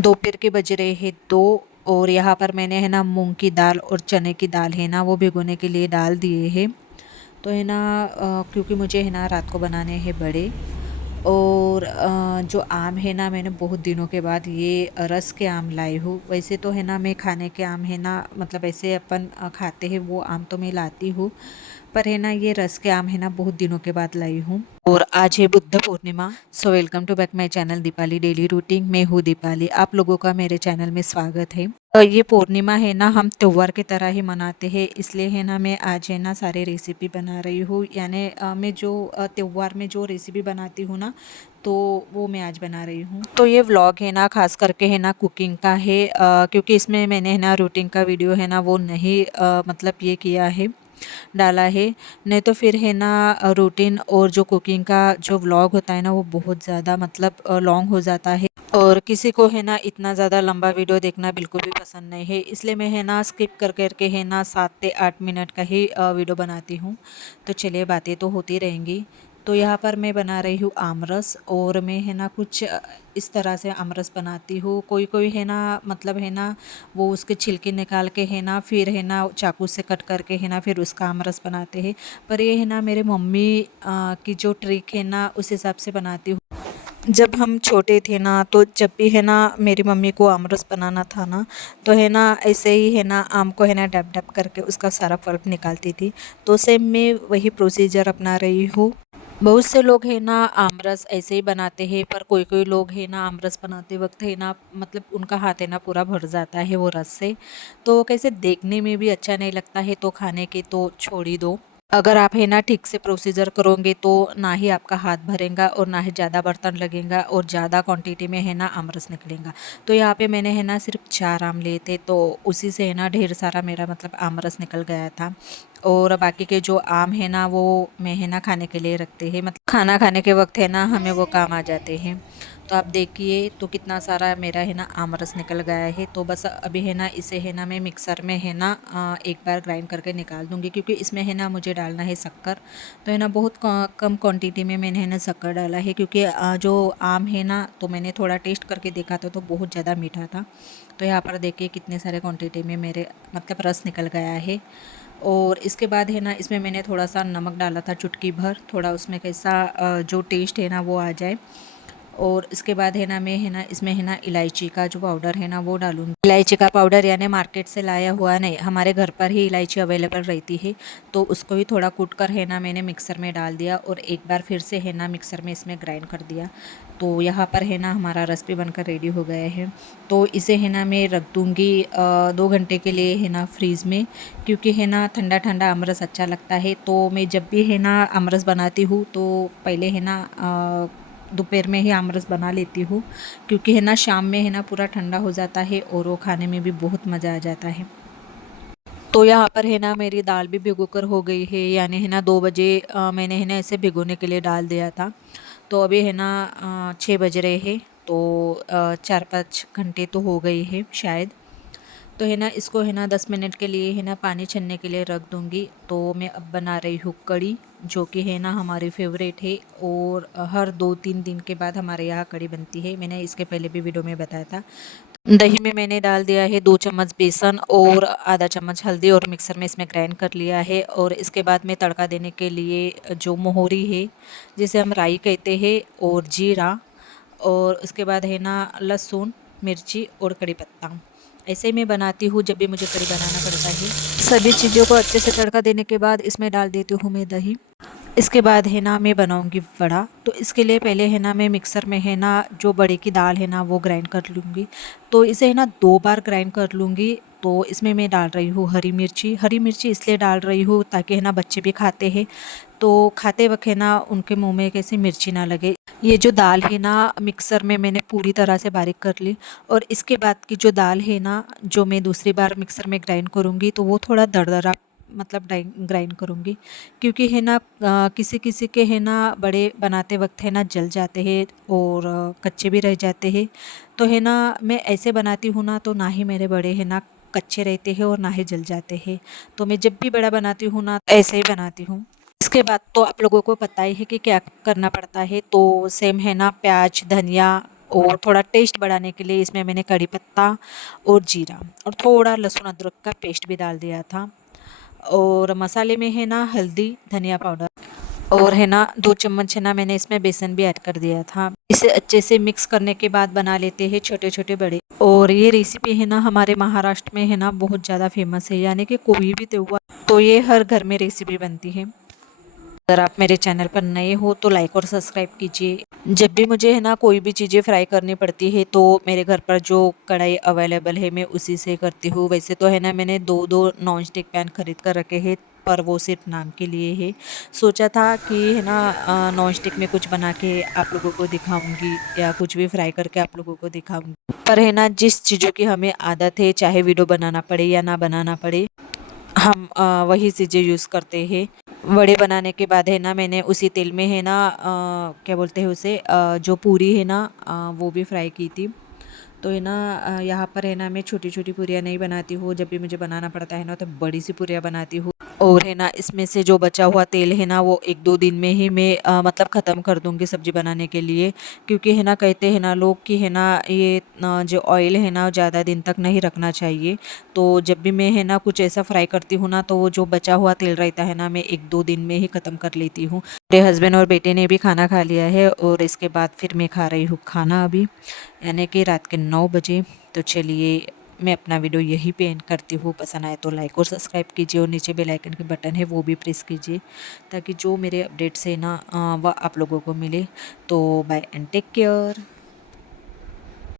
दोपहर के बज रहे हैं 2 और यहाँ पर मैंने है ना मूंग की दाल और चने की दाल है ना वो भिगोने के लिए डाल दिए हैं। तो है ना क्योंकि मुझे है ना रात को बनाने हैं बड़े। और जो आम है ना मैंने बहुत दिनों के बाद ये रस के आम लाई हूँ। वैसे तो है ना मैं खाने के आम है ना मतलब ऐसे अपन खाते हैं वो आम तो मैं लाती हूँ, पर है ना ये रस के आम है ना बहुत दिनों के बाद लाई हूँ। और आज है Buddha Purnima. So welcome to back my channel Deepali daily routine. मैं हूँ दीपाली, आप लोगों का मेरे चैनल में स्वागत है। ये पूर्णिमा है ना हम त्योहार की तरह ही मनाते हैं, इसलिए है ना मैं आज है ना सारे रेसिपी बना रही हूँ। यानी मैं जो त्योहार में जो रेसिपी बनाती हूँ ना तो वो मैं आज बना रही हूँ। तो ये व्लॉग है ना खास करके है ना कुकिंग का है, क्योंकि इसमें मैंने है ना रूटीन का वीडियो है ना वो नहीं मतलब ये किया है, डाला है। नहीं तो फिर है ना रूटीन और जो कुकिंग का जो व्लॉग होता है ना वो बहुत ज़्यादा मतलब लॉन्ग हो जाता है, और किसी को है ना इतना ज़्यादा लंबा वीडियो देखना बिल्कुल भी पसंद नहीं है। इसलिए मैं है ना स्किप कर करके है ना 7 से 8 मिनट का ही वीडियो बनाती हूँ। तो चलिए बातें तो होती रहेंगी। तो यहाँ पर मैं बना रही हूँ आमरस, और मैं है ना कुछ इस तरह से आमरस बनाती हूँ। कोई कोई है ना मतलब है ना वो उसके छिलके निकाल के है ना फिर है ना चाकू से कट करके है ना फिर उसका आमरस बनाते हैं। पर ये है ना मेरे मम्मी की जो ट्रिक है ना उस हिसाब से बनाती हूँ। जब हम छोटे थे ना तो जब भी है ना मेरी मम्मी को आमरस बनाना था ना तो है ना ऐसे ही है ना आम को है ना डब डब करके उसका सारा पल्प निकालती थी। तो सेम मैं वही प्रोसीजर अपना रही हूँ। बहुत से लोग है ना आमरस ऐसे ही बनाते हैं, पर कोई कोई लोग है ना आमरस बनाते वक्त है ना मतलब उनका हाथ है ना पूरा भर जाता है वो रस से। तो कैसे देखने में भी अच्छा नहीं लगता है, तो खाने के तो छोड़ ही दो। अगर आप है ना ठीक से प्रोसीजर करोगे तो ना ही आपका हाथ भरेगा और ना ही ज़्यादा बर्तन लगेगा और ज़्यादा क्वांटिटी में है ना आमरस निकलेगा। तो यहाँ पे मैंने है ना सिर्फ 4 आम लिए थे, तो उसी से है ना ढेर सारा मेरा मतलब आमरस निकल गया था। और बाकी के जो आम है ना वो मैं है ना खाने के लिए रखते हैं, मतलब खाना खाने के वक्त है ना हमें वो काम आ जाते हैं। तो आप देखिए तो कितना सारा मेरा है ना आमरस निकल गया है। तो बस अभी है ना इसे है ना मैं मिक्सर में है ना एक बार ग्राइंड करके निकाल दूंगी, क्योंकि इसमें है ना मुझे डालना है शक्कर। तो है ना बहुत कम क्वांटिटी में मैंने है ना शक्कर डाला है, क्योंकि जो आम है ना तो मैंने थोड़ा टेस्ट करके देखा था तो बहुत ज़्यादा मीठा था। तो यहाँ पर देखिए कितने सारे क्वांटिटी में मेरे मतलब रस निकल गया है। और इसके बाद है ना इसमें मैंने थोड़ा सा नमक डाला था, चुटकी भर, थोड़ा उसमें कैसा जो टेस्ट है ना वो आ जाए। और इसके बाद है ना मैं है ना इसमें है ना इलायची का जो पाउडर है ना वो डालूंगी। इलायची का पाउडर यानी मार्केट से लाया हुआ नहीं, हमारे घर पर ही इलायची अवेलेबल रहती है। तो उसको ही थोड़ा कूट कर है ना मैंने मिक्सर में डाल दिया और एक बार फिर से है ना मिक्सर में इसमें ग्राइंड कर दिया। तो यहाँ पर है ना हमारा रस भी बनकर रेडी हो गया है। तो इसे है ना मैं रख दूँगी 2 घंटे के लिए है ना फ्रीज़ में, क्योंकि है ना ठंडा ठंडा अमरस अच्छा लगता है। तो मैं जब भी है ना अमरस बनाती हूँ तो पहले है ना दोपहर में ही आमरस बना लेती हूँ, क्योंकि है ना शाम में है ना पूरा ठंडा हो जाता है और वो खाने में भी बहुत मज़ा आ जाता है। तो यहाँ पर है ना मेरी दाल भी भिगो कर हो गई है, यानी है ना 2 बजे मैंने है ना इसे भिगोने के लिए डाल दिया था। तो अभी है ना 6 बज रहे हैं, तो 4-5 घंटे तो हो गई है शायद। तो है ना इसको है ना 10 मिनट के लिए है ना पानी छनने के लिए रख दूँगी। तो मैं अब बना रही हूँ कढ़ी, जो कि है ना हमारी फेवरेट है, और हर 2-3 दिन के बाद हमारे यहाँ कढ़ी बनती है। मैंने इसके पहले भी वीडियो में बताया था। दही में मैंने डाल दिया है 2 चम्मच बेसन और आधा चम्मच हल्दी, और मिक्सर में इसमें ग्राइंड कर लिया है। और इसके बाद में तड़का देने के लिए जो मोहरी है जिसे हम राई कहते हैं, और जीरा, और उसके बाद है ना लहसुन, मिर्ची और कड़ी पत्ता। ऐसे ही मैं बनाती हूँ जब भी मुझे कढ़ी बनाना पड़ता है। सभी चीज़ों को अच्छे से तड़का देने के बाद इसमें डाल देती हूँ मैं दही। इसके बाद है ना मैं बनाऊंगी वड़ा। तो इसके लिए पहले है ना मैं मिक्सर में है ना जो बड़े की दाल है ना वो ग्राइंड कर लूँगी। तो इसे है ना 2 बार ग्राइंड कर लूँगी। तो इसमें मैं डाल रही हूँ हरी मिर्ची। हरी मिर्ची इसलिए डाल रही हूँ ताकि है ना बच्चे भी खाते हैं, तो खाते वक्त है ना उनके मुंह में कैसे मिर्ची ना लगे। ये जो दाल है ना मिक्सर में मैंने पूरी तरह से बारीक कर ली। और इसके बाद की जो दाल है ना जो मैं दूसरी बार मिक्सर में ग्राइंड करूँगी तो वो थोड़ा दरदरा मतलब ग्राइंड करूँगी, क्योंकि है ना किसी किसी के है ना बड़े बनाते वक्त है ना जल जाते हैं और कच्चे भी रह जाते हैं। तो है ना मैं ऐसे बनाती हूँ ना तो ना ही मेरे बड़े है ना कच्चे रहते हैं और ना ही जल जाते हैं। तो मैं जब भी बड़ा बनाती हूँ ना ऐसे ही बनाती हूँ। इसके बाद तो आप लोगों को पता ही है कि क्या करना पड़ता है। तो सेम है ना प्याज, धनिया और थोड़ा टेस्ट बढ़ाने के लिए इसमें मैंने कड़ी पत्ता और जीरा और थोड़ा लहसुन अदरक का पेस्ट भी डाल दिया था। और मसाले में है ना हल्दी, धनिया पाउडर और है ना 2 चम्मच है ना मैंने इसमें बेसन भी ऐड कर दिया था। इसे अच्छे से मिक्स करने के बाद बना लेते हैं छोटे-छोटे बड़े। और ये रेसिपी है ना हमारे महाराष्ट्र में है ना बहुत ज़्यादा फेमस है, यानी कि कोई भी त्योहार तो ये हर घर में रेसिपी बनती है। अगर आप मेरे चैनल पर नए हो तो लाइक और सब्सक्राइब कीजिए। जब भी मुझे है ना कोई भी चीज़ें फ्राई करनी पड़ती है तो मेरे घर पर जो कढ़ाई अवेलेबल है मैं उसी से करती हूँ। वैसे तो है ना मैंने 2-2 नॉन स्टिक पैन खरीद कर रखे हैं, पर वो सिर्फ नाम के लिए है। सोचा था कि है ना नॉन स्टिक में कुछ बना के आप लोगों को दिखाऊंगी या कुछ भी फ्राई करके आप लोगों को दिखाऊंगी। पर है ना जिस चीज़ों की हमें आदत है, चाहे वीडियो बनाना पड़े या ना बनाना पड़े, हम वही चीज़ें यूज़ करते हैं। वड़े बनाने के बाद है ना मैंने उसी तेल में है ना क्या बोलते हैं उसे, जो पूरी है ना वो भी फ्राई की थी। तो है ना यहाँ पर है ना मैं छोटी-छोटी पूरियाँ नहीं बनाती हूँ, जब भी मुझे बनाना पड़ता है ना तो बड़ी सी पूरियाँ बनाती हूँ। और है ना इसमें से जो बचा हुआ तेल है ना वो 1-2 दिन में ही मैं मतलब ख़त्म कर दूँगी सब्ज़ी बनाने के लिए। क्योंकि है ना कहते हैं ना लोग कि है ना ये जो ऑयल है ना ज़्यादा दिन तक नहीं रखना चाहिए। तो जब भी मैं है ना कुछ ऐसा फ्राई करती हूँ ना तो वो जो बचा हुआ तेल रहता है ना मैं 1-2 दिन में ही ख़त्म कर लेती हूँ। मेरे हस्बैंड और बेटे ने भी खाना खा लिया है और इसके बाद फिर मैं खा रही हूँ खाना अभी, यानी कि रात के 9 बजे। तो चलिए मैं अपना वीडियो यहीं पे एंड करती हूँ। पसंद आए तो लाइक और सब्सक्राइब कीजिए और नीचे बेल आइकन के बटन है वो भी प्रेस कीजिए, ताकि जो मेरे अपडेट्स है ना वह आप लोगों को मिले। तो बाय एंड टेक केयर।